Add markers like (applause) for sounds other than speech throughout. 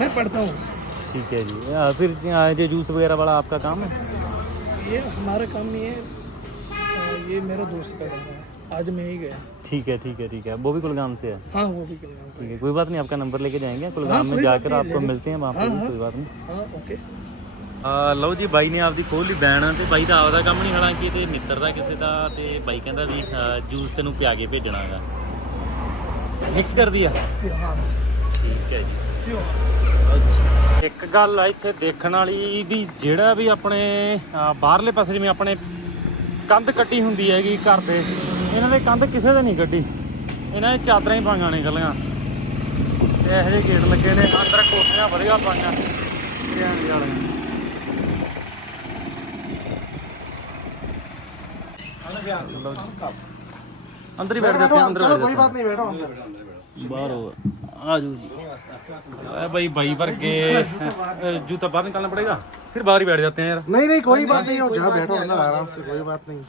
मैं पढ़ता हूँ ठीक है जी आ, फिर आ, ये जूस वगैरह वाला आपका काम है ये हमारा काम नहीं है अ, ये मेरा दोस्त का काम है आज मैं ही गया ठीक है ठीक है ठीक है वो भी कुलगाम से है हाँ वो भी कुलगाम का ठीक है कोई बात नहीं आपका नंबर लेके जाएंगे कुलगाम हाँ, में कोई बात जाकर नहीं, आपको ले लो। मिलते हैं वहाँ पे हाँ, भी, हाँ। कोई बात नहीं हाँ ओके ਆ ਲਓ ਜੀ ਬਾਈ ਨੇ ਆਪਦੀ ਖੋਲ ਲਈ ਬੈਨ ਤੇ ਬਾਈ ਦਾ ਆਪਦਾ ਕੰਮ ਨਹੀਂ ਹਾਲਾਂਕਿ ਤੇ ਮਿੱਤਰ ਦਾ ਕਿਸੇ ਦਾ ਤੇ ਬਾਈ ਕਹਿੰਦਾ ਵੀ ਅਹ, ਜੂਸ ਤੈਨੂੰ ਪਿਆ ਕੇ ਭੇਜਣਾਗਾ ਮਿਕਸ ਕਰ ਦਿਆ हाँ ਠੀਕ ਹੈ ਜੀ ਇੱਕ ਗੱਲ ਆ ਇੱਥੇ ਦੇਖਣ ਵਾਲੀ ਵੀ ਜਿਹੜਾ ਵੀ ਆਪਣੇ ਬਾਹਰਲੇ ਪਾਸੇ ਜਿਵੇਂ ਆਪਣੇ ਕੰਧ ਕੱਟੀ ਹੁੰਦੀ ਹੈਗੀ ਘਰ ਦੇ ਇਹਨਾਂ ਦੇ ਕੰਧ ਕਿਸੇ ਦੇ ਨਹੀਂ ਕੱਢੀ। ਇਹਨਾਂ ਦੇ ਚਾਦਰਾਂ ਹੀ ਪਾਈਆਂ ਨੇ ਗੱਲਾਂ ਤੇ ਇਹੋ ਜਿਹੇ ਗੇਟ ਲੱਗੇ ਨੇ ਅੰਦਰ ਕੋਠੀਆਂ ਵਧੀਆ ਪਾਈਆਂ ਇਹਨਾਂ ਅੰਦਰ ਹੀ ਬੈਠ ਜਾਂਦੇ ਅੰਦਰ ਕੋਈ ਬਾਤ ਨਹੀਂ ਬੈਠੋ। ਬਾਹਰ ਹੋ। हो आ जाओ जी अरे भाई भाई वर्गे जूता बाहर निकालना पड़ेगा फिर बाहर ही बैठ जाते हैं यार नहीं नहीं कोई बात नहीं हो जाओ बैठो अंदर आराम से कोई बात नहीं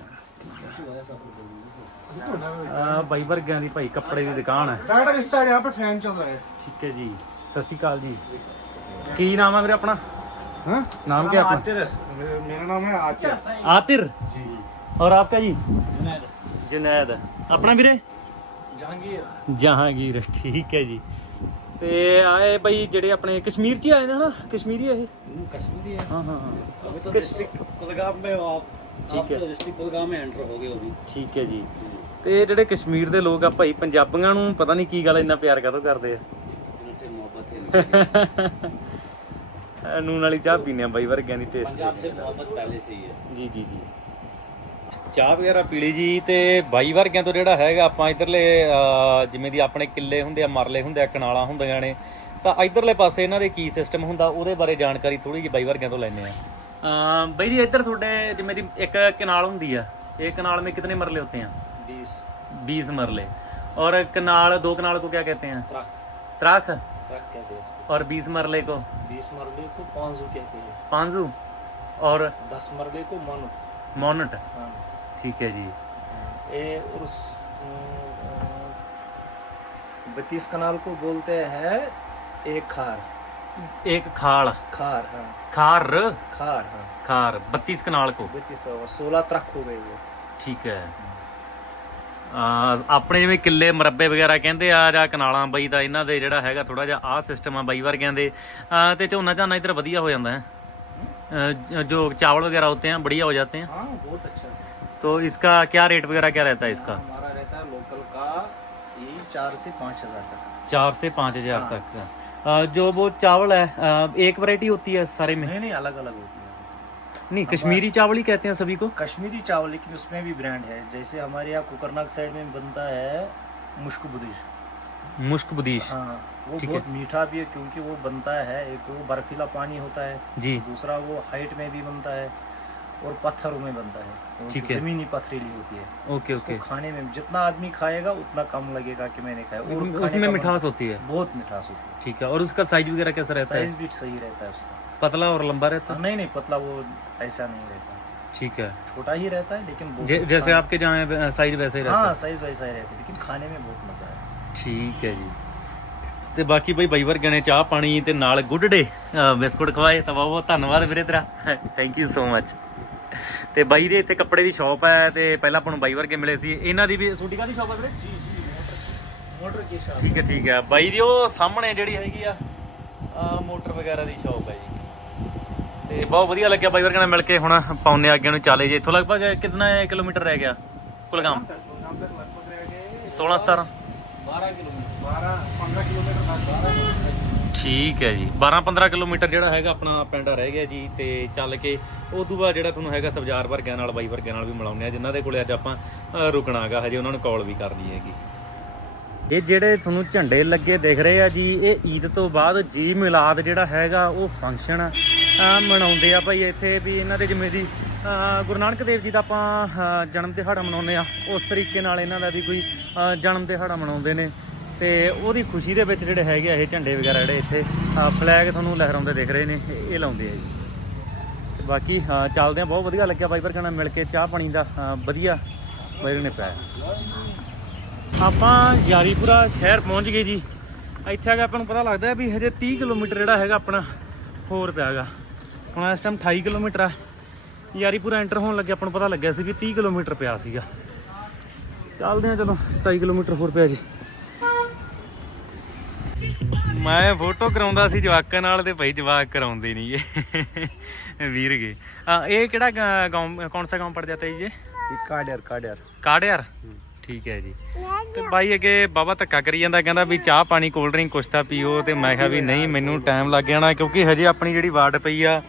ਆ ਬਾਈ ਵਰਗਿਆਂ ਦੀ ਭਾਈ ਕੱਪੜੇ ਦੀ ਦੁਕਾਨ ਹੈ डॉक्टर इस साइड यहाँ पे फैन चल रहा है ਠੀਕ ਹੈ ਜੀ ਸਤਿ ਸ਼੍ਰੀ ਅਕਾਲ ਜੀ ਕੀ ਨਾਮ ਹੈ ਵੀਰੇ ਆਪਣਾ हाँ? ਨਾਮ ਕੀ ਹੈ ਆਪਣਾ मेरा मेरा नाम है आतिश ਆਤਿਰ ਜੀ ਔਰ ਆਪਕਾ ਜੀ ਜੁਨੈਦ ਆਪਣਾ ਵੀਰੇ ਜਹਾਂਗੀਰ। ਠੀਕ ਹੈ ਜੀ। ਤੇ ਆਏ ਬਈ ਜਿਹੜੇ ਆਪਣੇ ਕਸ਼ਮੀਰ ਚ ਆਏ ਨੇ ਕਸ਼ਮੀਰੀ ਇਹ? ਠੀਕ ਹੈ। ਜੀ। ਤੇ ਜਿਹੜੇ ਕਸ਼ਮੀਰ ਦੇ ਲੋਕ ਆ ਭਾਈ ਪੰਜਾਬੀਆਂ ਨੂੰ ਪਤਾ ਨਹੀਂ ਕੀ ਗੱਲ ਇੰਨਾ ਪਿਆਰ ਕਾਹਤੋਂ ਕਰਦੇ ਆ? ਦਿਲ ਸੇ ਮੁਹੱਬਤ ਹੈ। (laughs) ਨੂਨ ਵਾਲੀ ਚਾਹ ਪੀਨੇ ਆ ਬਾਈ ਵਰਗਿਆਂ ਦੀ ਟੇਸਟ ਪੰਜਾਬ ਸੇ ਮੁਹੱਬਤ ਪਹਿਲੇ ਸੇ ਹੀ ਹੈ। ਜੀ ਜੀ ਜੀ। ਚਾਹ ਵਗੈਰਾ ਪੀ ਲਈ ਜੀ ਤੇ ਬਾਈ ਵਰਗਿਆਂ ਤੋਂ ਜਿਹੜਾ ਹੈਗਾ ਆਪਾਂ ਇਧਰਲੇ ਜਿਵੇਂ ਦੀ ਆਪਣੇ ਕਿੱਲੇ ਹੁੰਦੇ ਆ ਮਰਲੇ ਹੁੰਦੇ ਆ ਕਨਾਲਾਂ ਹੁੰਦੀਆਂ ਨੇ ਤਾਂ ਇਧਰਲੇ ਪਾਸੇ ਇਹਨਾਂ ਦੇ ਕੀ ਸਿਸਟਮ ਹੁੰਦਾ ਉਹਦੇ ਬਾਰੇ ਜਾਣਕਾਰੀ ਥੋੜੀ ਜਿਹੀ ਬਾਈ ਵਰਗਿਆਂ ਤੋਂ ਲੈਣੇ ਆ ਬਾਈ ਜੀ ਇੱਧਰ ਤੁਹਾਡੇ ਜਿਵੇਂ ਦੀ ਇੱਕ ਕਨਾਲ ਹੁੰਦੀ ਆ ਇਹ ਕਨਾਲ में कितने मरले होते हैं बीस 20 मरले और कनाल दो कनाल को क्या कहते हैं ट्रक त्राख ट्रक कहते हैं इसको और 20 मरले को बीस मरले को पाँचू कहते हैं पांजू और दस मरले को मनु मोनट हाँ ठीक है जी ये और उस बत्तीस कनाल को बोलते हैं एक खार एक खाड़ खार हाँ खार खार हाँ खार बत्तीस कनाल को बत्तीस सोलह ट्रक हो गए वो ਠੀਕ ਹੈ ਆ ਆਪਣੇ ਜਿਵੇਂ ਕਿੱਲੇ ਮਰੱਬੇ ਵਗੈਰਾ ਕਹਿੰਦੇ ਆ ਜਾਂ ਕਨਾਲਾਂ ਬਈ ਤਾਂ ਇਹਨਾਂ ਦੇ ਜਿਹੜਾ ਹੈਗਾ ਥੋੜਾ ਜਿਹਾ ਆਹ ਸਿਸਟਮ ਆ ਬਾਈ ਵਰਗਿਆਂ ਦੇ ਆ, ਤੇ ਝੋਨਾ ਝਾਨਾ ਇਧਰ ਵਧੀਆ ਹੋ ਜਾਂਦਾ ਹੈ अ, ज- जो चावल वगैरह होते हैं बढ़िया हो जाते हैं हाँ बहुत अच्छा से तो इसका क्या रेट वगैरह क्या रहता है इसका? हमारा रहता है लोकल का ये चार से पाँच हज़ार तक। चार से पाँच हज़ार हाँ। तक। का जो वो चावल है एक वैरायटी होती है सारे में? नहीं नहीं अलग अलग होती है। नहीं कश्मीरी चावल ही कहते हैं सभी को? कश्मीरी चावल लेकिन उसमें भी ब्रांड है। जैसे हमारे यहाँ कुकरनाग साइड में बनता है मुश्क बुदीश मुश्क बुदीश हाँ। वो बहुत मीठा भी है क्योंकि वो बनता है। एक तो वो बर्फीला पानी होता है। जी। दूसरा वो हाइट में भी बनता है और पत्थरों में बनता है। ठीक है। जमीनी पथरीली होती है ओके उसको ओके खाने में जितना आदमी खाएगा उतना कम लगेगा कि मैंने खाया और खाने उसमें का मन- मिठास होती है बहुत मिठास होती है ठीक है और उसका साइज वगैरह कैसा रहता है साइज भी सही रहता है उसका पतला और लंबा रहता हाँ, नहीं नहीं पतला वो ऐसा नहीं रहता है ठीक है छोटा ही रहता है लेकिन बहुत जे- जैसे खाने- आपके जहाँ है साइज वैसे ही रहता हाँ है साइज वैसा ही रहता है लेकिन खाने में बहुत मजा है ਠੀਕ ਹੈ ਜੀ ਤੇ ਬਾਕੀ ਬਈ ਬਾਈ ਵਰਗੇ ਨੇ ਚਾਹ ਪਾਣੀ ਤੇ ਨਾਲ ਗੁੱਡ ਡੇ ਬਿਸਕੁਟ ਖਵਾਏ ਤਾਂ ਬਹੁਤ ਬਹੁਤ ਧੰਨਵਾਦ ਵੀਰੇ ਤੇਰਾ ਥੈਂਕ ਯੂ ਸੋ ਮਚ ਤੇ ਬਾਈ ਦੇ ਇੱਥੇ ਕੱਪੜੇ ਦੀ ਸ਼ਾਪ ਹੈ ਤੇ ਪਹਿਲਾਂ ਆਪਾਂ ਨੂੰ ਬਾਈ ਵਰਗੇ ਮਿਲੇ ਸੀ। ਇਹਨਾਂ ਦੀ ਵੀ ਤੁਹਾਡੀ ਕਾਦੀ ਸ਼ਾਪ ਹੈ ਵੀਰੇ? ਜੀ ਜੀ ਮੋਟਰ ਕੀ ਸ਼ਾਪ। ਠੀਕ ਹੈ ਠੀਕ ਹੈ। ਬਾਈ ਦੀ ਉਹ ਸਾਹਮਣੇ ਜਿਹੜੀ ਹੈਗੀ ਆ ਮੋਟਰ ਵਗੈਰਾ ਦੀ ਸ਼ਾਪ ਹੈ ਜੀ। ਤੇ ਬਹੁਤ ਵਧੀਆ ਲੱਗਿਆ ਬਾਈ ਵਰਗੇ ਨਾਲ ਮਿਲ ਕੇ ਹੁਣ ਪੌਨੇ ਅੱਗੇ ਨੂੰ ਚਾਲੇ ਜੇ। ਇੱਥੋਂ ਲਗਭਗ ਕਿੰਨਾ ਕਿਲੋਮੀਟਰ ਰਹਿ ਗਿਆ? ਕੁਲਗਾਮ? 16 17 12 ਕਿਲੋਮੀਟਰ। 12 15 ਕਿਲੋਮੀਟਰ ਠੀਕ ਹੈ ਜੀ। 12-15 ਕਿਲੋਮੀਟਰ ਜਿਹੜਾ ਹੈਗਾ ਆਪਣਾ ਪਿੰਡ ਰਹਿ ਗਿਆ ਜੀ ਤੇ ਚੱਲ ਕੇ ਉਸ ਤੋਂ ਬਾਅਦ ਜਿਹੜਾ ਤੁਹਾਨੂੰ ਹੈਗਾ ਸਬਜ਼ਾਰ ਵਰਗਿਆਂ ਨਾਲ ਬਾਈ ਵਰਗਿਆਂ ਨਾਲ ਵੀ ਮਿਲਾਉਂਦੇ ਆ ਜਿਨ੍ਹਾਂ ਦੇ ਕੋਲੇ ਅੱਜ ਆਪਾਂ ਅ, ਰੁਕਣਾਗਾ ਹਜੇ ਉਹਨਾਂ ਨੂੰ ਕਾਲ ਵੀ ਕਰਨੀ ਹੈਗੀ। ਇਹ ਜਿਹੜੇ ਤੁਹਾਨੂੰ ਝੰਡੇ ਲੱਗੇ ਦਿਖ ਰਹੇ ਆ ਜੀ ਇਹ ਈਦ ਤੋਂ ਬਾਅਦ ਜੀ ਮਿਲਾਦ ਜਿਹੜਾ ਹੈਗਾ ਉਹ ਫੰਕਸ਼ਨ ਮਨਾਉਂਦੇ ਆ ਭਾਈ ਇੱਥੇ ਵੀ ਇਹਨਾਂ ਦੇ ਜਿਵੇਂ ਦੀ ਗੁਰੂ ਨਾਨਕ ਦੇਵ ਜੀ ਦਾ ਆਪਾਂ ਜਨਮ ਦਿਹਾੜਾ ਮਨਾਉਂਦੇ ਆ। ਉਸ ਤਰੀਕੇ ਨਾਲ ਇਹਨਾਂ ਦਾ ਵੀ ਕੋਈ ਜਨਮ ਦਿਹਾੜਾ ਮਨਾਉਂਦੇ ਨੇ। ਤੇ ਉਹਦੀ ਖੁਸ਼ੀ ਦੇ ਵਿੱਚ ਜਿਹੜੇ ਹੈਗੇ ਆ ਇਹ ਝੰਡੇ ਵਗੈਰਾ ਜਿਹੜੇ ਇੱਥੇ ਫਲੈਗ ਤੁਹਾਨੂੰ ਲਹਿਰਾਉਂਦੇ ਦਿਖ ਰਹੇ ਨੇ, ਇਹ ਲਾਉਂਦੇ ਆ ਜੀ। ਤੇ ਬਾਕੀ ਚੱਲਦੇ ਆ ਬਹੁਤ ਵਧੀਆ ਲੱਗਿਆ ਬਾਈ ਵਰਗਾ ਨਾਲ ਮਿਲ ਕੇ ਚਾਹ ਪਾਣੀ ਦਾ ਅਹ ਵਧੀਆ ਬਾਈ ਨੇ ਪਾਇਆ। ਆਪਾਂ ਯਾਰੀਪੁਰਾ ਸ਼ਹਿਰ ਪਹੁੰਚ ਗਏ ਜੀ। ਇੱਥੇ ਆ ਕੇ ਆਪਾਂ ਨੂੰ ਪਤਾ ਲੱਗਦਾ ਵੀ ਹਜੇ 30 ਕਿਲੋਮੀਟਰ ਜਿਹੜਾ ਹੈਗਾ ਆਪਣਾ ਹੋਰ ਪਿਆ ਹੈਗਾ। ਹੁਣ ਇਸ ਟਾਈਮ 28 ਕਿਲੋਮੀਟਰ ਆ। ਯਾਰੀਪੁਰਾ ਐਂਟਰ ਹੋਣ ਲੱਗੇ, ਆਪਾਂ ਨੂੰ ਪਤਾ ਲੱਗਿਆ ਸੀ ਵੀ 30 ਕਿਲੋਮੀਟਰ ਪਿਆ ਸੀਗਾ। ਚੱਲਦੇ ਆ ਚਲੋ 27 ਕਿਲੋਮੀਟਰ ਹੋਰ ਪਿਆ ਜੀ। ਮੈਂ ਫੋਟੋ ਕਰਾਉਂਦਾ ਸੀ ਜਵਾਕਾਂ ਨਾਲ ਤੇ ਭਾਈ ਜਵਾਕ ਕਰਾਉਂਦੇ ਨਹੀਂ ਇਹ ਵੀਰਗੇ ਆ ਇਹ ਕਿਹੜਾ ਗਾਉਂ ਕੌਣ ਸਾ ਗਾਉਂ ਪੜ ਜਾਂਦਾ ਜੀ ਕਾੜਿਆਰ ਕਾੜਿਆਰ। ਕਾੜਿਆਰ? ਠੀਕ ਹੈ ਜੀ। ਤੇ ਭਾਈ ਅੱਗੇ ਬਾਬਾ ਧੱਕਾ ਕਰੀ ਜਾਂਦਾ ਕਹਿੰਦਾ ਵੀ ਚਾਹ ਪਾਣੀ ਕੋਲਡ ਡਰਿੰਕ ਕੁਛ ਤਾਂ ਪੀਓ। ਤੇ ਮੈਂ ਕਿਹਾ ਵੀ ਨਹੀਂ ਮੈਨੂੰ ਟਾਈਮ ਲੱਗ ਜਾਣਾ ਕਿਉਂਕਿ ਹਜੇ ਆਪਣੀ ਜਿਹੜੀ ਵਾਟ ਪਈ ਆ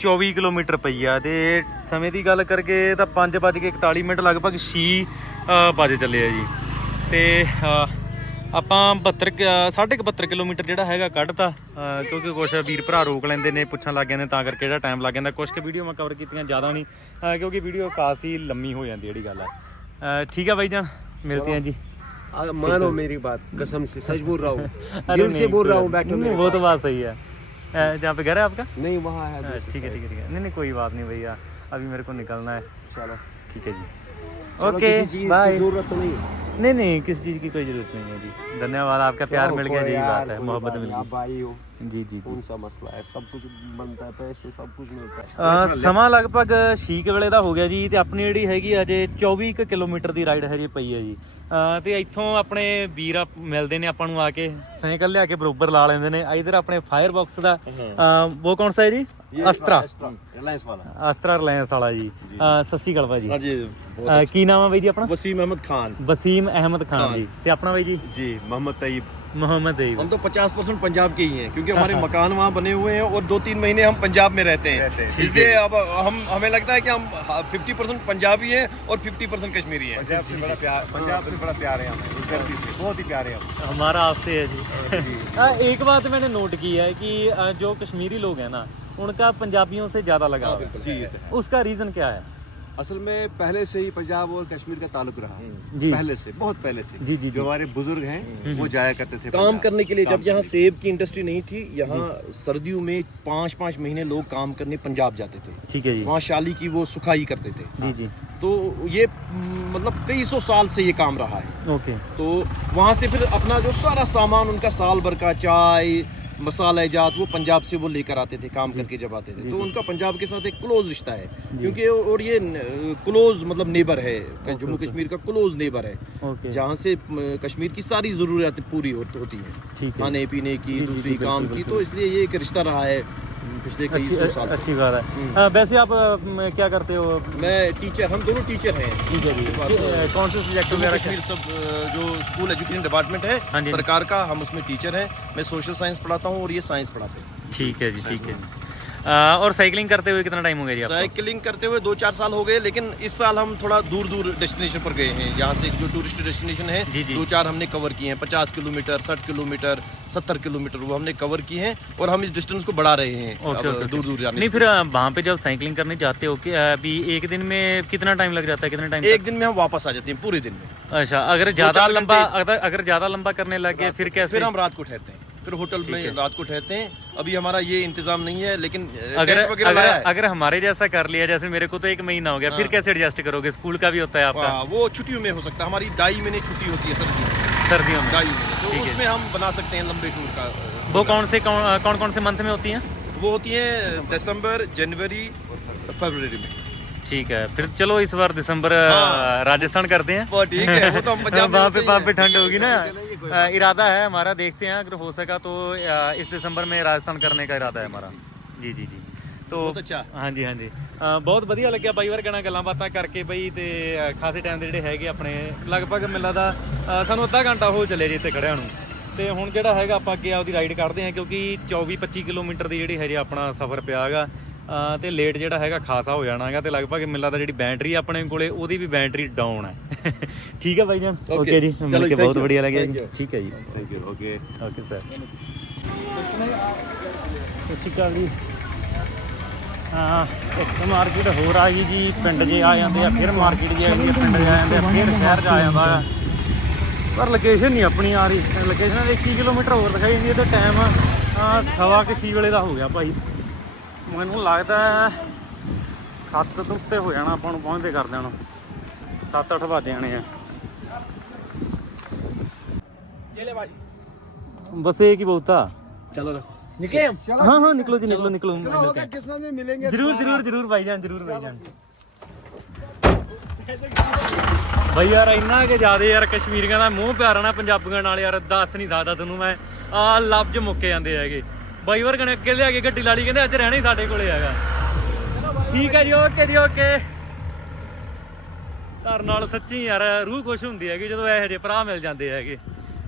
24 ਕਿਲੋਮੀਟਰ ਪਈ ਆ। ਤੇ ਸਮੇਂ ਦੀ ਗੱਲ ਕਰਕੇ ਤਾਂ 5:41 ਮਿੰਟ ਲਗਭਗ 6 ਵਜੇ ਚੱਲੇ ਆ ਜੀ। ਤੇ ਆਪਾਂ 72 72.5 ਕਿਲੋਮੀਟਰ ਜਿਹੜਾ ਹੈਗਾ ਕੱਢਤਾ। ਕਿਉਂਕਿ ਕੁਝ ਵੀਰ ਭਰਾ ਰੋਕ ਲੈਂਦੇ ਨੇ ਪੁੱਛਣ ਲੱਗ ਜਾਂਦੇ ਤਾਂ ਕਰਕੇ ਜਿਹੜਾ ਟਾਈਮ ਲੱਗ ਜਾਂਦਾ। ਕੁਝ ਕਿ ਵੀਡੀਓ ਮੈਂ ਕਵਰ ਕੀਤੀਆਂ ਜ਼ਿਆਦਾ ਨਹੀਂ। ਕਿਉਂਕਿ ਵੀਡੀਓ ਕਾਫੀ ਲੰਮੀ ਹੋ ਜਾਂਦੀ ਜਿਹੜੀ ਗੱਲ ਹੈ ਠੀਕ ਹੈ ਬਾਈ ਜਾਨ ਮਿਲਦੇ ਹਾਂ ਜੀ। मानो मेरी बात कसम से सच बोल रहा हूँ दिल से बोल रहा हूँ बैठो वो तो बात सही है जहाँ पे घर है आपका नहीं वहाँ है ठीक है ठीक है ठीक है नहीं नहीं कोई बात नहीं भैया अभी मेरे को निकलना है चलो ठीक है जी ओके जरूरत तो नहीं नहीं नहीं किसी चीज़ की कोई जरूरत नहीं है जी धन्यवाद आपका प्यार चलो, मिल गया कोई यही यार, बात है कोई मोहब्बत बात मिल नहीं, आप गई भाई हो जी जी जी कौन सा मसला है सब कुछ बनता है पैसे सब कुछ मिलता है ਅ, ਸਮਾਂ ਲਗਭਗ 6 ਕੁ ਵੇਲੇ ਦਾ ਹੋ ਗਿਆ ਜੀ ਤੇ ਆਪਣੀ ਜਿਹੜੀ ਹੈਗੀ ਅਜੇ 24 ਕੁ ਕਿਲੋਮੀਟਰ ਦੀ ਰਾਈਡ ਹਜੇ ਪਈ ਹੈ ਜੀ ਅ, ਤੇ ਇੱਥੋਂ ਆਪਣੇ ਵੀਰ ਆ- ਮਿਲਦੇ ਨੇ ਆਪਾਂ ਨੂੰ ਆ ਕੇ ਸਾਈਕਲ ਲਿਆ ਕੇ ਬਰੋਬਰ ਲਾ ਲੈਂਦੇ ਨੇ ਇਧਰ ਆਪਣੇ ਫਾਇਰ ਬਾਕਸ ਦਾ ਅ, ਉਹ ਕੌਣ ਸਾ ਹੈ ਜੀ ਅਸਤਰਾ रिलायंस वाला ਅਸਤਰਾ ਰਿਲਾਇੰਸ ਵਾਲਾ ਜੀ ਅ, ਸਤਿ ਸ਼੍ਰੀ ਅਕਾਲ ਭਾਜੀ जी ਅ, ਕੀ ਨਾਮ ਹੈ ਬਾਈ ਜੀ ਆਪਣਾ वसीम अहमद खान ਵਸੀਮ ਅਹਿਮਦ ਖਾਨ ਜੀ ਤੇ ਆਪਣਾ ਬਾਈ ਜੀ जी मोहम्मद तैयब मोहम्मद अयूब हम तो 50 परसेंट पंजाब के ही हैं क्योंकि (laughs) हमारे मकान वहाँ बने हुए हैं और दो तीन महीने हम पंजाब में रहते हैं। इसलिए अब हम हमें लगता है कि हम 50 परसेंट पंजाबी हैं और 50 परसेंट कश्मीरी हैं। पंजाब से बड़ा प्यार पंजाब से बड़ा प्यार है हमें से बहुत ही प्यार है हमारा आपसे है जी। (laughs) एक बात मैंने नोट की है कि जो कश्मीरी लोग हैं ना उनका पंजाबियों से ज़्यादा लगाव है। हाँ, उसका रीज़न क्या है? असल में पहले से ही पंजाब और कश्मीर का ताल्लुक रहा। जी। पहले से बहुत पहले से। जी, जी, जो हमारे बुज़ुर्ग हैं वो जाया करते थे काम करने के लिए जब यहाँ सेब की इंडस्ट्री नहीं थी यहाँ सर्दियों में पाँच पाँच महीने लोग काम करने पंजाब जाते थे। ठीक है जी। वहाँ शाली की वो सुखाई करते थे। जी जी। तो ये मतलब कई सौ साल से ये काम रहा है। ओके। तो वहाँ से फिर अपना जो सारा सामान उनका साल भर का चाय मसाला जात वो पंजाब से वो लेकर आते थे काम करके जब आते थे। तो उनका पंजाब के साथ एक क्लोज रिश्ता है क्योंकि और ये क्लोज मतलब नेबर है जम्मू कश्मीर का क्लोज नेबर है। जहाँ से कश्मीर की सारी ज़रूरत पूरी होती हैं। खाने पीने की दूसरी काम की तो इसलिए ये एक रिश्ता रहा है। पिछले कई अच्छी सौ साल से। अच्छी बात है। अ, वैसे आप म, क्या करते हो? मैं टीचर हम दोनों टीचर हैं। ठीक है जी। कौन से सब्जेक्ट वगैरह कश्मीर सब जो स्कूल एजुकेशन डिपार्टमेंट हाँ है सरकार का हम उसमें टीचर हैं। मैं सोशल साइंस पढ़ाता हूँ और ये साइंस पढ़ाते हैं। ठीक है जी ठीक है। और साइकिलिंग करते हुए कितना टाइम हो गया जी साइकिलिंग करते हुए दो चार साल हो गए लेकिन इस साल हम थोड़ा दूर दूर डेस्टिनेशन पर गए हैं। यहाँ से जो टूरिस्ट डेस्टिनेशन है जी, जी। दो चार हमने कवर किए हैं। पचास किलोमीटर साठ किलोमीटर सत्तर किलोमीटर वो हमने कवर किए हैं और हम इस डिस्टेंस को बढ़ा रहे हैं। ओके ओके दूर दूर जाने नहीं फिर वहाँ पे जब साइकिलिंग करने जाते हो अभी एक दिन में कितना टाइम लग जाता है? कितना टाइम एक दिन में हम वापस आ जाते हैं पूरे दिन में। अच्छा अगर ज़्यादा लंबा अगर ज़्यादा लंबा करने लग गए फिर कैसे फिर हम रात को ठहरते हैं। फिर होटल में रात को ठहरते हैं। अभी हमारा ये इंतज़ाम नहीं है लेकिन अगर अगर है। अगर हमारे जैसा कर लिया जैसे मेरे को तो एक महीना हो गया फिर कैसे एडजस्ट करोगे? स्कूल का भी होता है आपका। हाँ, वो छुट्टियों में हो सकता है। हमारी ढाई महीने छुट्टी होती है सर्दियों में। सर्दियों में। ढाई महीने। तो उसमें हम बना सकते हैं लंबे टूर का वो कौन से कौन कौन से मंथ में होती हैं? वो होती है दिसंबर जनवरी फरवरी में। ठीक है फिर चलो इस बार दिसंबर अ, हाँ। राजस्थान करते हैं वो ठीक है वो तो हम पंजाब में वहाँ पे होते ही वहाँ हैं। पे ठंड होगी ना अ, इरादा है हमारा देखते हैं अगर हो सका तो अ, इस दिसंबर में राजस्थान करने का इरादा है हमारा जी जी जी तो ਬਹੁਤ ਅੱਛਾ ਹਾਂਜੀ ਹਾਂਜੀ ਅ, ਬਹੁਤ ਵਧੀਆ ਲੱਗਿਆ ਬਾਈ ਵਰਗਾ ਨਾਲ ਗੱਲਾਂ ਬਾਤਾਂ ਕਰਕੇ ਬਈ ਤੇ ਅ, ਖਾਸੇ ਟਾਈਮ ਦੇ ਜਿਹੜੇ ਹੈਗੇ ਆਪਣੇ ਲਗਭਗ ਮੈਨੂੰ ਲੱਗਦਾ ਅ, ਸਾਨੂੰ ਅੱਧਾ ਘੰਟਾ ਹੋ ਚੱਲੇ ਜੀ ਇੱਥੇ ਖੜਿਆਂ ਨੂੰ ਤੇ ਹੁਣ ਜਿਹੜਾ ਹੈਗਾ ਆਪਾਂ ਅੱਗੇ ਆਪਦੀ ਰਾਈਡ ਕੱਢਦੇ ਹਾਂ ਕਿਉਂਕਿ 24 25 ਕਿਲੋਮੀਟਰ ਦੀ ਜਿਹੜੀ ਹਜੇ ਆਪਣਾ ਸਫ਼ਰ ਪਿਆ ਹੈਗਾ ਅਹ ਤੇ ਲੇਟ ਜਿਹੜਾ ਹੈਗਾ ਖਾਸਾ ਹੋ ਜਾਣਾ ਹੈਗਾ ਤੇ ਲਗਭਗ ਮੈਨੂੰ ਲੱਗਦਾ ਜਿਹੜੀ ਬੈਟਰੀ ਆਪਣੇ ਕੋਲੇ ਉਹਦੀ ਵੀ ਬੈਟਰੀ ਡਾਊਨ ਹੈ। (laughs) ਠੀਕ ਹੈ ਬਾਈ ਜਾਨ? ਓਕੇ ਜੀ ਮਿਲ ਕੇ ਬਹੁਤ ਵਧੀਆ ਲੱਗਿਆ ਜੀ। ਠੀਕ ਹੈ ਜੀ। Thank you okay okay sir ਪਿੰਡ ਜੇ ਆ ਜਾਂਦੇ ਆ ਫਿਰ ਮਾਰਕੀਟ ਜੇ ਆ ਪਿੰਡ ਜੇ ਆ ਜਾਂਦੇ ਆ ਫਿਰ ਸ਼ਹਿਰ ਜਾ ਜਾਂਦਾ ਪਰ ਲੋਕੇਸ਼ਨ ਨਹੀਂ ਆਪਣੀ ਆ ਰਹੀ। ਲੋਕੇਸ਼ਨ 21 ਕਿਲੋਮੀਟਰ ਹੋਰ ਦਿਖਾਈ ਜਾਂਦੀ ਤੇ ਟਾਈਮ ਸਵਾ ਕੇ 6 ਵੇਲੇ ਦਾ ਹੋ ਗਿਆ ਭਾਈ। ਮੈਨੂੰ ਲੱਗਦਾ 7 ਤੋਂ ਉੱਤੇ ਹੋ ਜਾਣਾ ਆਪਾਂ ਨੂੰ ਪਹੁੰਚਦੇ ਕਰਦਿਆਂ ਨੂੰ 7-8 ਵੱਜ ਜਾਣੇ ਆ बस एक ही बहुत था चलो निकले हम हाँ हाँ निकलो जी निकलो निकलो मिलते हैं। किस्मत में मिलेंगे जरूर जरूर जरूर भाईजान जरूर भाईजान ਬਈ ਯਾਰ ਇੰਨਾ ਕਿ ਜ਼ਿਆਦਾ ਯਾਰ ਕਸ਼ਮੀਰੀਆਂ ਦਾ ਮੂੰਹ ਪਿਆਰਾ ਨਾ ਪੰਜਾਬੀਆਂ ਨਾਲ ਯਾਰ ਦੱਸ ਨਹੀਂ ਸਕਦਾ ਤੈਨੂੰ ਮੈਂ ਆ ਲਫ਼ਜ਼ ਮੁੱਕੇ ਜਾਂਦੇ ਹੈਗੇ ਬਾਈ ਵਰ ਕਨੇ ਅੱਗੇ ਲਿਆ ਕੇ ਗੱਡੀ ਲਾੜੀ ਕਹਿੰਦੇ ਅੱਜ ਰਹਿਣਾ ਹੀ ਸਾਡੇ ਕੋਲੇ ਹੈਗਾ। ਠੀਕ ਹੈ ਜੀ, ਓਕੇ ਜੀ, ਓਕੇ। ਧਰ ਨਾਲ ਸੱਚੀ ਯਾਰ, ਰੂਹ ਖੁਸ਼ ਹੁੰਦੀ ਹੈਗੀ, ਜਦੋਂ ਇਹੋ ਜਿਹੇ ਭਰਾ ਮਿਲ ਜਾਂਦੇ ਹੈਗੇ।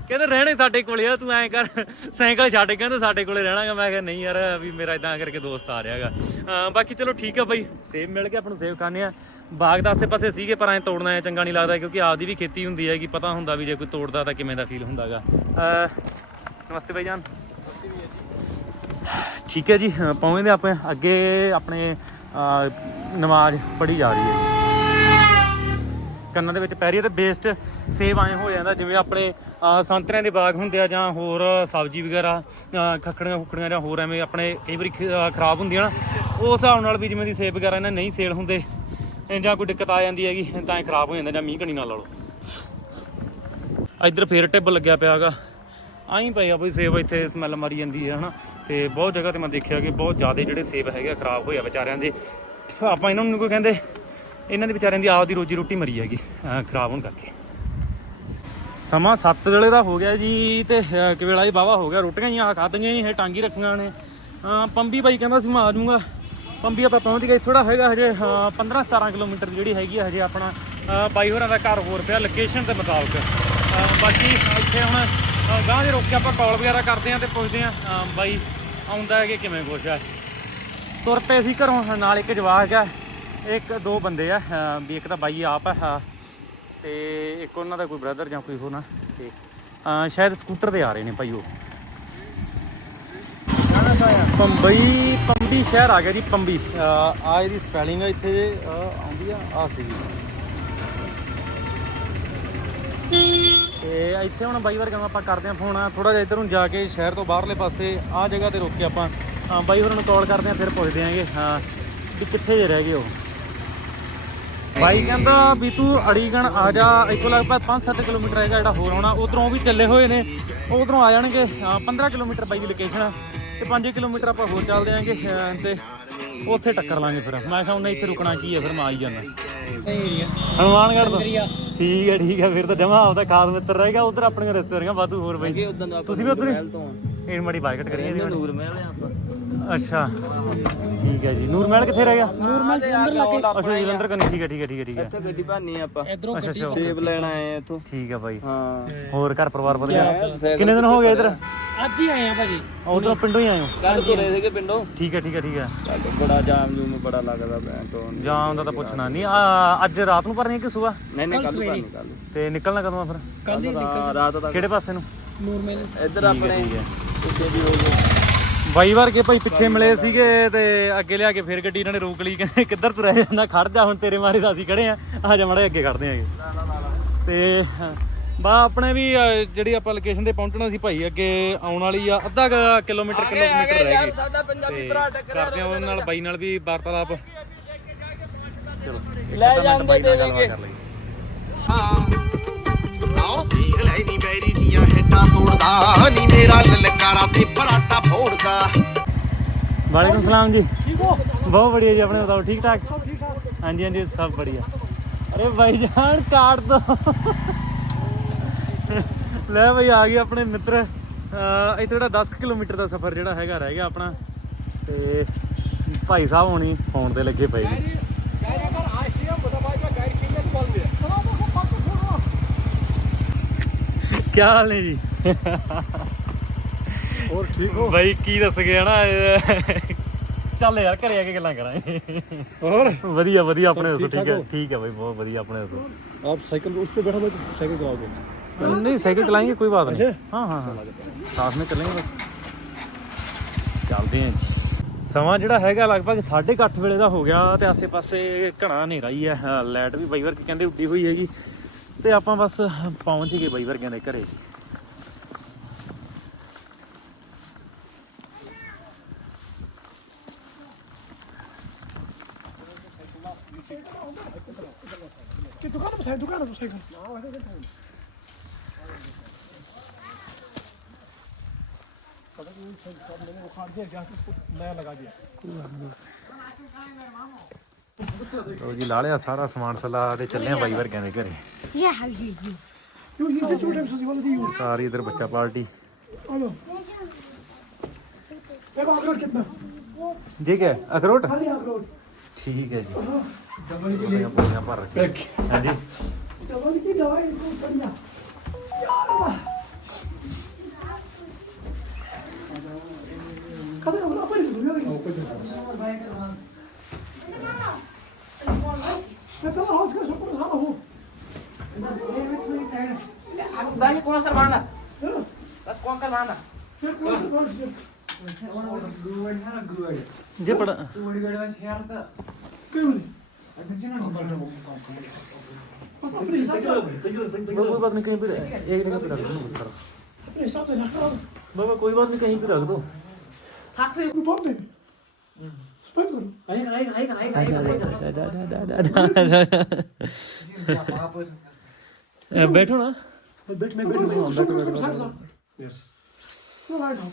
ਕਹਿੰਦੇ ਰਹਿਣੇ ਸਾਡੇ ਕੋਲੇ ਆ, ਤੂੰ ਐਂ ਕਰ, ਸਾਈਕਲ ਛੱਡ ਕੇ ਕਹਿੰਦੇ ਸਾਡੇ ਕੋਲੇ ਰਹਿਣਾਗਾ ਮੈਂ ਕਿਹਾ, ਨਹੀਂ ਯਾਰ, ਵੀ ਮੇਰਾ ਇਦਾਂ ਕਰਕੇ ਦੋਸਤ ਆ ਰਿਹਾਗਾ ਅਹ, ਬਾਕੀ ਚਲੋ ਠੀਕ ਆ ਬਾਈ, ਸੇਬ ਮਿਲ ਕੇ ਆਪਾਂ ਨੂੰ ਸੇਬ ਖਾਣੇ ਆ ਬਾਗ ਦਾ ਆਸੇ ਪਾਸੇ ਸੀਗੇ, ਪਰ ਐਂ ਤੋੜਨਾ ਐ ਚੰਗਾ ਨਹੀਂ ਲੱਗਦਾ, ਕਿਉਂਕਿ ਆਪਦੀ ਵੀ ਖੇਤੀ ਹੁੰਦੀ ਹੈਗੀ, ਪਤਾ ਹੁੰਦਾ ਵੀ ਜੇ ਕੋਈ ਤੋੜਦਾ ਤਾਂ ਕਿਵੇਂ ਦਾ ਫੀਲ ਹੁੰਦਾਗਾ ਅਹ, ਨਮਸਤੇ ਬਾਈ ਜਾਨ। ਠੀਕ ਹੈ ਜੀ, ਅਹ ਪਹੁੰਚਦੇ ਆਪਾਂ ਅੱਗੇ ਆਪਣੇ ਨਮਾਜ਼ ਪੜ੍ਹੀ ਜਾ ਰਹੀ ਹੈ ਕੰਨਾਂ ਦੇ ਵਿੱਚ ਪੈ ਰਹੀ ਹੈ ਤੇ ਵੇਸਟ ਸੇਵ ਆਏ ਹੋ ਜਾਂਦਾ, ਜਿਵੇਂ ਆਪਣੇ ਸੰਤਰਿਆਂ ਦੇ ਬਾਗ ਹੁੰਦੇ ਆ ਜਾਂ ਹੋਰ ਸਬਜ਼ੀ ਵਗੈਰਾ ਖੱਕੜੀਆਂ ਖੱਖੜੀਆਂ ਖੁੱਕੜੀਆਂ ਜਾਂ ਹੋਰ ਐਵੇਂ ਆਪਣੇ ਕਈ ਵਾਰੀ ਖ- ਖਰਾਬ ਹੁੰਦੀਆਂ ਨਾ, ਉਸ ਹਿਸਾਬ ਨਾਲ ਵੀ ਜਿਵੇਂ ਦੀ ਸੇਬ ਵਗੈਰਾ ਇਹਨਾਂ ਨਹੀਂ ਸੇਲ ਹੁੰਦੇ ਜਾਂ ਕੋਈ ਦਿੱਕਤ ਆ ਜਾਂਦੀ ਹੈਗੀ, ਤਾਂ ਇਹ ਖਰਾਬ ਹੋ ਜਾਂਦਾ ਜਾਂ ਮੀਂਹ ਕਣੀ ਨਾਲ ਲਾ ਲਓ ਇੱਧਰ ਫੇਰ ਟਿੱਬ ਲੱਗਿਆ ਪਿਆ ਹੈਗਾ ਆਈ ਪਏ ਆ ਬਈ ਸੇਬ ਇੱਥੇ ਸਮੈਲ ਮਾਰੀ ਜਾਂਦੀ ਹੈ, ਹਨਾ। ਤੇ ਬਹੁਤ ਜਗ੍ਹਾ ਤੇ ਮੈਂ ਦੇਖਿਆ ਕਿ ਬਹੁਤ ਜ਼ਿਆਦਾ ਜਿਹੜੇ ਸੇਬ ਹੈਗੇ ਆ, ਖਰਾਬ ਹੋਇਆ ਵਿਚਾਰਿਆਂ ਦੇ। ਆਪਾਂ ਇਹਨਾਂ ਨੂੰ ਕੋਈ ਕਹਿੰਦੇ? ਇਹਨਾਂ ਦੇ ਵਿਚਾਰਿਆਂ ਦੀ ਆਪਦੀ ਰੋਜੀ ਰੋਟੀ ਮਰੀ ਹੈਗੀ ਖਰਾਬ ਹੋਣ ਕਰਕੇ। ਸਮਾਂ 7 ਵੇਲੇ ਦਾ ਹੋ ਗਿਆ ਜੀ ਤੇ ਕਵੇਲਾ ਹੀ ਬਾਵਾ ਹੋ ਗਿਆ। ਰੋਟੀਆਂ ਹੀ ਆ ਖਾਧੀਆਂ ਹੀ ਇਹ ਟਾਂਗੀ ਰੱਖੀਆਂ ਨੇ। ਪੰਬੀ ਬਾਈ ਕਹਿੰਦਾ ਸੀ ਮੈਂ ਆ ਜਾਊਂਗਾ। ਪੰਬੀ ਆਪਾਂ ਪਹੁੰਚ ਗਏ ਥੋੜਾ ਹੈਗਾ ਹਜੇ 15 17 ਕਿਲੋਮੀਟਰ ਜਿਹੜੀ ਹੈਗੀ ਆ ਹਜੇ ਆਪਣਾ। ਬਾਈ ਹੋਰਾਂ ਦਾ ਘਰ ਹੋਰ ਪਿਆ ਲੋਕੇਸ਼ਨ ਦੇ ਮੁਤਾਬਕ। ਅਹ ਬਾਕੀ ਇੱਥੇ ਹੁਣ, ਅਹ ਗਾਂਹ ਦੇ ਰੋਕ ਕੇ ਆਪਾਂ ਕਾਲ ਵਗੈਰਾ ਕਰਦੇ ਆਂ ਤੇ ਪੁੱਛਦੇ ਆਂ। ਬਾਈ ਆਉਂਦਾ ਹੈ ਕਿ ਕਿਵੇਂ ਕੁਛ ਹੈ? ਤੁਰ ਪਏ ਸੀ ਘਰੋਂ, ਨਾਲ ਇੱਕ ਜਵਾਕ ਹੈ, ਇੱਕ ਦੋ ਬੰਦੇ ਆ ਵੀ ਇੱਕ ਤਾਂ ਬਾਈ ਆਪ ਹੈ ਤੇ ਇੱਕ ਉਹਨਾਂ ਦਾ ਕੋਈ ਬ੍ਰਦਰ ਜਾਂ ਕੋਈ ਹੋਣਾ ਤੇ, ਅਹ ਸ਼ਾਇਦ ਸਕੂਟਰ ਤੇ ਆ ਰਹੇ ਨੇ ਭਾਈ ਉਹ। ਪੰਬਈ, ਪੰਬੀ ਸ਼ਹਿਰ ਆ ਗਿਆ ਜੀ, ਪੰਬੀ। ਅਹ ਆ ਇਹਦੀ ਸਪੈਲਿੰਗ ਆ ਇੱਥੇ ਆਉਂਦੀ ਆ ਆ ਸੀਗੀ। ਤੇ ਇੱਥੇ ਹੁਣ ਬਾਈ ਵਰਗਾ ਆਪਾਂ ਕਰਦੇ ਆਂ ਫੋਨ। ਥੋੜਾ ਜਿਹਾ ਇੱਧਰ ਨੂੰ ਜਾ ਕੇ ਸ਼ਹਿਰ ਤੋਂ ਬਾਹਰਲੇ ਪਾਸੇ ਆ ਜਗ੍ਹਾ ਤੇ ਰੁਕ ਕੇ ਆਪਾਂ, ਅਹ ਬਾਈ ਹੋਰਾਂ ਨੂੰ ਕਾਲ ਕਰਦੇ ਆਂ ਫਿਰ ਪੁੱਛਦੇ ਆਂਗੇ ਹਾਂ, ਵੀ ਕਿੱਥੇ ਜੇ ਰਹਿ ਗਏ ਉਹ। ਬਾਈ ਕਹਿੰਦਾ ਵੀ ਤੂੰ ਅੜੀਗਣ ਆ ਜਾ, ਇੱਥੋਂ ਲਗਭਗ 5-7 ਕਿਲੋਮੀਟਰ ਹੈਗਾ ਜਿਹੜਾ ਹੋਰ ਆਉਣਾ, ਉਧਰੋਂ ਵੀ ਚੱਲੇ ਹੋਏ ਨੇ ਉਧਰੋਂ ਆ ਜਾਣਗੇ ਅਹ 15 ਕਿਲੋਮੀਟਰ ਬਾਈ ਦੀ ਲੋਕੇਸ਼ਨ ਆ, ਤੇ 5 ਕਿਲੋਮੀਟਰ ਆਪਾਂ ਹੋਰ ਚੱਲਦੇ ਆਂਗੇ, ਅਹ, ਤੇ ਉੱਥੇ ਟੱਕਰ ਲਾਂਗੇ ਫਿਰ। ਮੈਂ ਕਿਹਾ ਉਹਨੇ ਇੱਥੇ ਰੁਕਣਾ ਕੀ ਹੈ, ਫਿਰ ਮੈਂ ਆਈ ਜਾਂਦਾ ਹਨੂਮਾਨਗੜ੍ਹ ਤੋਂ? ਠੀਕ ਹੈ ਠੀਕ ਹੈ ਫਿਰ ਤਾਂ ਜਮਾ ਆਪਦਾ ਖਾਸ ਮਿੱਤਰ ਰਹੇਗਾ ਉਧਰ ਆਪਣੀਆਂ ਰਿਸ਼ਤੇਦਾਰੀਆਂ ਵਾਧੂ ਹੋਰ ਬਾਈ। ਤੁਸੀਂ ਵੀ ਉਧਰ ਇਹ ਮਾੜੀ ਬਾਈਕਟ ਕਰੀਏ ਜੀ ਨੂਰ ਮਹਿਲ ਆਪਾਂ। ਅੱਛਾ। ਠੀਕ ਹੈ ਜੀ। ਨੂਰ ਮਹਿਲ ਕਿੱਥੇ ਰਹਿ ਗਿਆ? ਨੂਰ ਮਹਿਲ ਜਲੰਧਰ ਲੱਗੇ। ਅੱਛਾ ਜਲੰਧਰ ਕੰਨੀ। ਠੀਕ ਹੈ ਠੀਕ ਹੈ ਠੀਕ ਹੈ ਠੀਕ ਹੈ। ਇੱਥੇ ਗੱਡੀ ਭਾਨੀ ਆਪਾਂ। ਇਧਰੋਂ ਅੱਛਾ ਅੱਛਾ। ਸੇਬ ਲੈਣ ਆਏ ਆ ਇੱਥੋਂ। ਠੀਕ ਹੈ ਬਾਈ। ਹਾਂ। ਹੋਰ ਘਰ ਪਰਿਵਾਰ ਵਧੀਆ? ਕਿੰਨੇ ਦਿਨ ਹੋ ਗਏ ਇਧਰ? ਅੱਜ ਹੀ ਆਏ ਆ ਭਾਜੀ। ਉਧਰੋਂ ਪਿੰਡੋਂ ਹੀ ਆਏ ਹੋ? ਕੱਲ ਤੁਰੇ ਸੀਗੇ ਪਿੰਡੋਂ। ਠੀਕ ਹੈ ਠੀਕ ਹੈ ਠੀਕ ਹੈ। ਬੜਾ ਜਾਮ ਜੂਮ ਬੜਾ ਲੱਗਦਾ ਤੋਂ ਜਾਮ ਦਾ ਤਾਂ ਪੁੱਛਣਾ ਨਹੀਂ। ਆ, ਅੱਜ ਰਾਤ ਨੂੰ ਭਰਨੀ ਕਿ ਸਵੇਰ? ਨਹੀਂ ਨਹੀਂ ਕੱਲ ਭਾਨੀ ਕੱਲ ਤੇ ਨਿਕਲਣਾ ਕਦੋਂ ਆ ਫਿਰ? ਕੱਲ ਹੀ ਰਾਤ ਤੱਕ ਕਿਹੜੇ ਪਾਸੇ ਨੂੰ? ਨੂਰ ਮਹਿਲ ਇੱਧਰ ਆਪਣੇ ਪਿੱਛੇ ਵੀ ਹੋ ਗਏ। ਬਾਈ ਵਾਰ ਕੇ ਭਾਈ ਪਿੱਛੇ ਮਿਲੇ ਸੀਗੇ ਤੇ ਅੱਗੇ ਲਿਆ ਕੇ ਫਿਰ ਗੱਡੀ ਇਹਨਾਂ ਨੇ ਰੋਕ ਲਈ ਕਹਿੰਦੇ ਕਿੱਧਰ ਤੁਰਿਆ ਜਾਂਦਾ ਖੜ ਜਾ ਹੁਣ ਤੇਰੇ ਮਾਰੇ ਤਾਂ ਅਸੀਂ ਖੜੇ ਆ। ਆ ਜਾ ਮੜੇ ਅੱਗੇ ਖੜਦੇ ਆਂਗੇ। ਤੇ ਬਾ ਆਪਣੇ ਵੀ ਅਹ, ਜਿਹੜੀ ਆਪਾਂ ਲੋਕੇਸ਼ਨ ਤੇ ਪਹੁੰਚਣਾ ਸੀ ਭਾਈ ਅੱਗੇ ਆਉਣ ਵਾਲੀ ਆ ਅੱਧਾ ਕੁ ਕਿਲੋਮੀਟਰ ਕਿਲੋਮੀਟਰ ਰਹਿ ਸਾਡਾ ਪੰਜਾਬੀ ਤੇ ਕਰਦੇ ਆ ਉਹਨਾਂ ਨਾਲ ਬਾਈ ਨਾਲ ਵੀ ਵਾਰਤਾਲਾਪ। ਚਲੋ। ਲੈ ਜਾਂਦੇ ਦੇ ਦੇਂਗੇ ਔਰ ਦੇਖ ਲੈ ਨੀ ਬੈਰੀ ਦੀਆਂ ਹੈਟਾਂ ਤੋੜਦਾ ਨੀ ਮੇਰਾ ਲਲਕਾਰਾ ਤੇ ਫਰਾਟਾ ਫੋੜਦਾ। ਵਾਲੇਕੁਮ ਸਲਾਮ ਜੀ। ਬਹੁਤ ਬੜੀਆ ਜੀ ਆਪਣੇ ਬਤਾਓ ਠੀਕ ਠਾਕ? ਹਾਂਜੀ ਹਾਂਜੀ ਸਭ ਬੜੀਆ ਅਰੇ ਭਾਈ ਜਾਨ ਕਾਟ ਦੋ। ਲੈ ਭਾਈ ਆ ਗਏ ਆਪਣੇ ਮਿੱਤਰ। ਇੱਥੇ ਜਿਹੜਾ 10 ਕਿਲੋਮੀਟਰ ਦਾ ਸਫ਼ਰ ਜਿਹੜਾ ਹੈਗਾ ਰਹਿ ਗਿਆ ਆਪਣਾ। ਤੇ ਭਾਈ ਸਾਹਿਬ ਹੋਣੀ ਫੋਨ ਤੇ ਲੱਗੇ ਪਏ ਨੇ। ਕੀ ਹਾਲ ਨੇ ਜੀ? ਹੋਰ ਠੀਕ ਹੋ? ਬਾਈ ਕੀ ਦੱਸ ਗਿਆ ਨਾ ਚੱਲ ਯਾਰ ਘਰੇ ਆ ਕੇ ਗੱਲਾਂ ਕਰਾਂਗੇ। ਹੋਰ? ਵਧੀਆ ਵਧੀਆ ਆਪਣੇ ਦੱਸੋ ਠੀਕ ਹੈ? ਠੀਕ ਹੈ ਬਾਈ ਬਹੁਤ ਵਧੀਆ ਆਪਣੇ ਦੱਸੋ। ਆਪ ਸਾਈਕਲ ਉਸ ਤੇ ਬੈਠਾ ਮੈਂ ਸਾਈਕਲ ਚਲਾਓਗੇ ਨਹੀਂ ਸਾਈਕਲ ਚਲਾएंगे ਕੋਈ ਬਾਤ ਨਹੀਂ। ਹਾਂ ਹਾਂ ਹਾਂ। ਸਾਥ ਵਿੱਚ ਚੱਲਾਂਗੇ ਬਸ। ਚੱਲਦੇ ਆਂ ਜੀ। ਸਮਾਂ ਜਿਹੜਾ ਹੈਗਾ ਲਗਭਗ 8:30 ਵੇਲੇ ਦਾ ਹੋ ਗਿਆ ਤੇ ਆਸੇ-ਪਾਸੇ ਘਣਾ ਨਹੀਂ ਰਹੀ ਹੈ। ਲਾਈਟ ਵੀ ਬਾਈ ਵਾਰ ਕਹਿੰਦੇ ਉੱਡੀ ਹੋਈ ਹੈਗੀ। ਤੇ ਆਪਾਂ ਬਸ ਪਹੁੰਚ ਗਏ ਬਾਈ ਵਰਗਿਆਂ ਦੇ ਘਰੇ ਕਿ ਦੁਕਾਨ ਪਰ ਦੁਕਾਨ ਪਰ ਸਾਈਡ ਨਾ ਇਹਦੇ ਕਿੱਥੇ ਪਤਾ ਨਹੀਂ ਸਭ ਮੈਨੇ ਉਹ ਖਾਣ ਦਿਆ ਜਾਂ ਮੈਂ ਲਗਾ ਦਿਆ ਕੋਈ ਨਹੀਂ ਲੋ ਜੀ ਲਾ ਲਿਆ ਸਾਰਾ ਸਮਾਨ ਸਲਾ ਤੇ ਚੱਲੇ ਆ ਬਾਈ ਵਰਗਿਆਂ ਦੇ ਘਰੇ यो ये जो छोटे से वाला दी ਸਾਰੀ ਇਧਰ ਬੱਚਾ ਪਾਰਟੀ हेलो ये बात कितना ਠੀਕ ਹੈ ਅਖਰੋਟ खाली आप रोड ਠੀਕ ਹੈ ਜੀ ਪੂਰੀਆਂ ਪੂਰੀਆਂ ਭਰ ਰੱਖੀ ਹਾਂਜੀ दवाई की दवाई इनको बढ़िया यार वाह कदर अपना पर मैं దాన్ని కోసం బాగా బస్ కొంకర్ బాగా जे पड़ा चोरी गड़े वास हेयर ता के बोले अभी जिन ना बोल रहा हूं काम काम बस अपने हिसाब से बाबा बात नहीं कहीं पे एक जगह पे रख दो सर अपने हिसाब से रख दो बाबा कोई बात नहीं कहीं पे रख दो थक से ऊपर पे करो Ayo, ayo, (laughs) ayo, ayo, ayo, ayo. बैठो ना बैठ मैं बैठ मैं बैठ बैठ यस नो राइट हाउ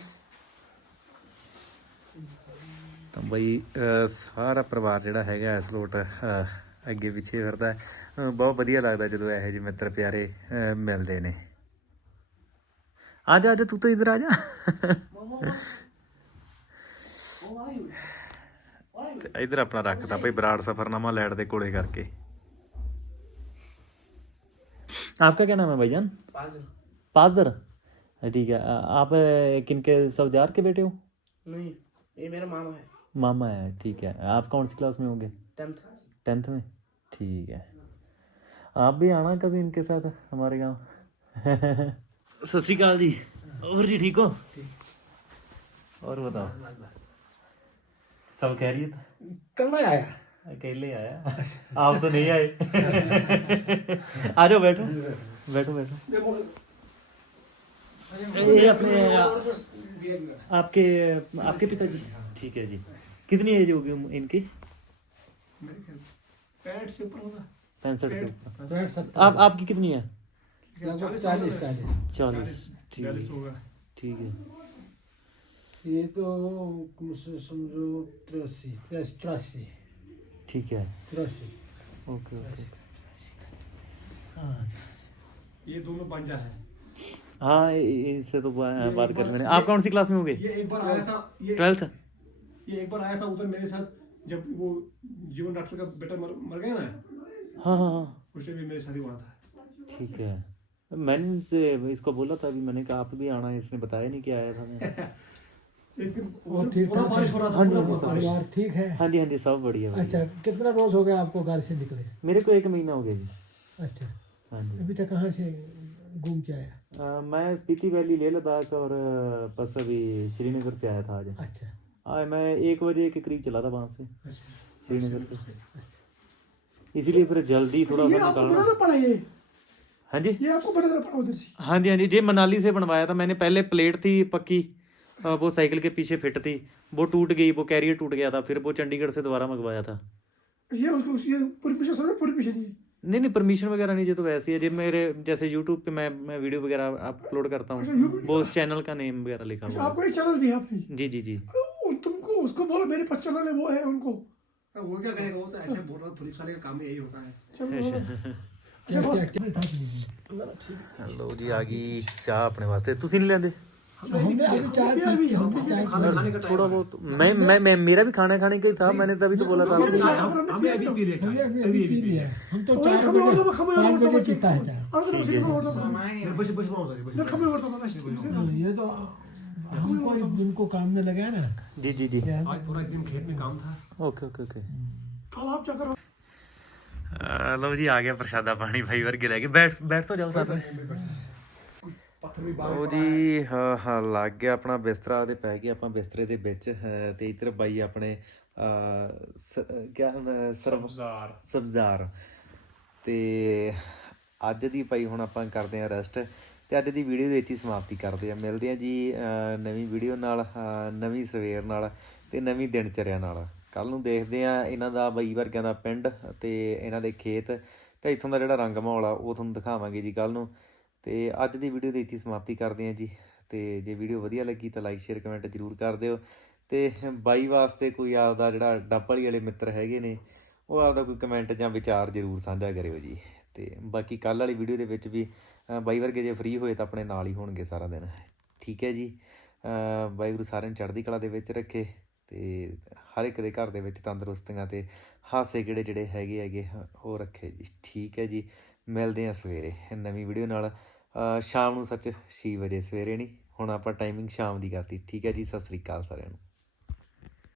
ਤਾਂ ਬਈ ਅਹ, ਸਾਰਾ ਪਰਿਵਾਰ ਜਿਹੜਾ ਹੈਗਾ ਇਸ ਲੋਟ ਅਹ, ਅੱਗੇ ਪਿੱਛੇ ਫਿਰਦਾ ਹੈ। ਅਹ, ਬਹੁਤ ਵਧੀਆ ਲੱਗਦਾ ਜਦੋਂ ਇਹੋ ਜਿਹੇ ਮਿੱਤਰ ਪਿਆਰੇ ਅਹ, ਮਿਲਦੇ ਨੇ ਆ ਜਾ ਆ ਜਾ ਤੂੰ ਤਾਂ ਇਧਰ ਆ ਜਾ ਤੇ ਇਧਰ ਆਪਣਾ ਰੱਖਦਾ ਭਾਈ ਬਰਾੜ ਸਫਰਨਾਮਾ ਲੈਟ ਦੇ ਕੋਲੇ ਕਰਕੇ आपका क्या नाम है भाईजान Puzzle. पासदर ठीक है आ- आप अ, किनके सौजार के बेटे हो नहीं ये मेरा मामा है मामा है ठीक है आप कौन सी क्लास में होंगे टेंथ टेंथ में ठीक है आप भी आना कभी इनके साथ हमारे गांव सत श्रीकाल जी और जी ठीक हो और बताओ सब कह रही है करना आया। अकेले आया? आप तो नहीं आए। (laughs) आ जाओ बैठो। बैठो बैठो। ये अपने आपके आपके पिताजी। ठीक है जी। कितनी एज होगी इनकी? पैंट से ऊपर होगा। पैंसठ से ऊपर। आप आपकी कितनी है? चालीस चालीस। चालीस ठीक है। ठीक है। ये तो समझो तिरासी तिरासी ठीक है। तिरासी। Okay okay. ये दोनों पंजा है। हाँ इससे तो बात कर लेने आप कौन सी क्लास में होगे? ये एक बार आया था ये ट्वेल्थ ये एक बार आया था उधर मेरे साथ जब वो जीवन डॉक्टर का बेटा मर, मर गया ना? हाँ हाँ हाँ। उसने भी मेरे साथ ही हुआ था। ठीक है। मैंने इसको बोला था अभी मैंने कहा आप भी आना है इसने बताया नहीं कि आया था मैं। (laughs) पूरा बारिश हो रहा था पूरा पूरा बारिश। परिवार ठीक है। हाँ जी हाँ जी सब बढ़िया। अच्छा कितना रोज हो गया आपको घर से निकले? मेरे को एक महीना हो गया जी। अच्छा। हाँ जी। अभी तक कहाँ से घूम के आया? मैं स्पीति वैली लेह लद्दाख और बस अभी श्रीनगर से आया था आज। अच्छा। आज मैं एक बजे के करीब चला था वहाँ से। अच्छा। श्रीनगर से। इसीलिए फिर जल्दी थोड़ा सा निकालना। हाँ जी। ये आपको बनाना पड़ा उधर से? हाँ जी हाँ जी ये मनाली से बनवाया था मैंने। पहले प्लेट थी पक्की वो साइकिल के पीछे फिट थी वो टूट गई वो कैरियर टूट गया था फिर वो चंडीगढ़ से दोबारा मंगवाया था ये उसको ये पूरी पीछे समझ पूरी पीछे नहीं है नहीं नहीं परमिशन वगैरह नहीं जी तो वैसे ही है जी मेरे जैसे यूट्यूब पे मैं मैं वीडियो वगैरह अपलोड करता हूँ वो उस चैनल का नेम वगैरह लिखा अच्छा हुआ आपको एक चैनल भी है अपनी है जी जी जी उन- तुमको उसको बोलो मेरे पास चैनल है वो है उनको वो क्या करेगा वो तो ऐसे बोल रहा पुलिस वाले का काम यही होता है चलो क्या क्या क्या था पीने ਲੋ ਜੀ ਆ ਗਈ ਚਾਹ ਆਪਣੇ ਵਾਸਤੇ ਤੁਸੀਂ ਨਹੀਂ ਲੈਂਦੇ थोड़ा बहुत मैं मैं मैं मेरा भी खाना खाने का ही था मैंने तभी तो बोला था हम अभी अभी पी हम तो पीता है ये तो जिनको काम में लगा ना। जी जी जी। आज पूरा दिन खेत में काम था। Okay okay okay. कल आप चक्कर लो जी आ गया प्रसादा पानी भाई वर्ग लेके बैठ बैठ तो जाओ साथ में। ਸਾਥ ਉਹ ਜੀ ਹਾਂ ਹਾਂ ਲੱਗ ਗਿਆ ਆਪਣਾ ਬਿਸਤਰਾ ਤੇ ਪੈ ਗਿਆ ਆਪਾਂ ਬਿਸਤਰੇ ਦੇ ਵਿੱਚ ਤੇ ਇਧਰ ਬਾਈ ਆਪਣੇ ਕਿਆ ਸਰਬਜ਼ਾਰ ਸਬਜ਼ਾਰ। ਤੇ ਅੱਜ ਦੀ ਭਾਈ ਹੁਣ ਆਪਾਂ ਕਰਦੇ ਆਂ ਰੈਸਟ ਤੇ ਅੱਜ ਦੀ ਵੀਡੀਓ ਦੇ ਇੱਥੇ ਸਮਾਪਤੀ ਕਰਦੇ ਆ ਮਿਲਦੇ ਆ ਜੀ ਨਵੀਂ ਵੀਡੀਓ ਨਾਲ ਨਵੀਂ ਸਵੇਰ ਨਾਲ ਤੇ ਨਵੀਂ ਦਿਨਚਰਿਆ ਨਾਲ। ਕੱਲ ਨੂੰ ਦੇਖਦੇ ਆ ਇਹਨਾਂ ਦਾ ਬਾਈ ਵਰਗਿਆਂ ਦਾ ਪਿੰਡ ਤੇ ਇਹਨਾਂ ਦੇ ਖੇਤ ਤੇ ਇੱਥੋਂ ਦਾ ਜਿਹੜਾ ਰੰਗ ਮਾਹੌਲ ਆ ਉਹ ਤੁਹਾਨੂੰ ਦਿਖਾਵਾਂਗੇ ਜੀ ਕੱਲ ਨੂੰ। ਤੇ ਅੱਜ ਦੀ ਵੀਡੀਓ ਦੇ ਇੱਥੇ ਸਮਾਪਤੀ ਕਰਦੇ ਹਾਂ ਜੀ। ਤੇ ਜੇ ਵੀਡੀਓ ਵਧੀਆ ਲੱਗੀ ਤਾਂ ਲਾਈਕ ਸ਼ੇਅਰ ਕਮੈਂਟ ਜ਼ਰੂਰ ਕਰ ਦਿਓ। ਤੇ ਬਾਈ ਵਾਸਤੇ ਕੋਈ ਆਪਦਾ ਜਿਹੜਾ ਡੱਬਲੀ ਵਾਲੇ ਮਿੱਤਰ ਹੈਗੇ ਨੇ, ਉਹ ਆਪਦਾ ਕੋਈ ਕਮੈਂਟ ਜਾਂ ਵਿਚਾਰ ਜ਼ਰੂਰ ਸਾਂਝਾ ਕਰਿਓ ਜੀ। ਤੇ ਬਾਕੀ ਕੱਲ ਵਾਲੀ ਵੀਡੀਓ ਦੇ ਵਿੱਚ ਵੀ ਬਾਈ ਵਰਗੇ ਜੇ ਫ੍ਰੀ ਹੋਏ ਤਾਂ ਆਪਣੇ ਨਾਲ ਹੀ ਹੋਣਗੇ ਸਾਰਾ ਦਿਨ। ਠੀਕ ਹੈ ਜੀ। ਵਾਹਿਗੁਰੂ ਸਾਰਿਆਂ ਨੂੰ ਚੜ੍ਹਦੀ ਕਲਾ ਦੇ ਵਿੱਚ ਰੱਖੇ ਤੇ ਹਰ ਇੱਕ ਦੇ ਘਰ ਦੇ ਵਿੱਚ ਤੰਦਰੁਸਤੀਆਂ ਤੇ ਹਾਸੇ ਕਿਹੜੇ ਜਿਹੜੇ ਹੈਗੇ ਹੈਗੇ, ਉਹ ਰੱਖੇ ਜੀ। ਠੀਕ ਹੈ ਜੀ। ਮਿਲਦੇ ਹਾਂ ਸਵੇਰੇ ਨਵੀਂ ਵੀਡੀਓ ਨਾਲ। ਸ਼ਾਮ ਨੂੰ ਸੱਚ 6 ਵਜੇ ਸਵੇਰੇ ਨਹੀਂ ਹੁਣ ਆਪਾਂ ਟਾਈਮਿੰਗ ਸ਼ਾਮ ਦੀ ਕਰਤੀ। ਠੀਕ ਹੈ ਜੀ, ਸਤਿ ਸ੍ਰੀ ਅਕਾਲ ਸਾਰਿਆਂ ਨੂੰ।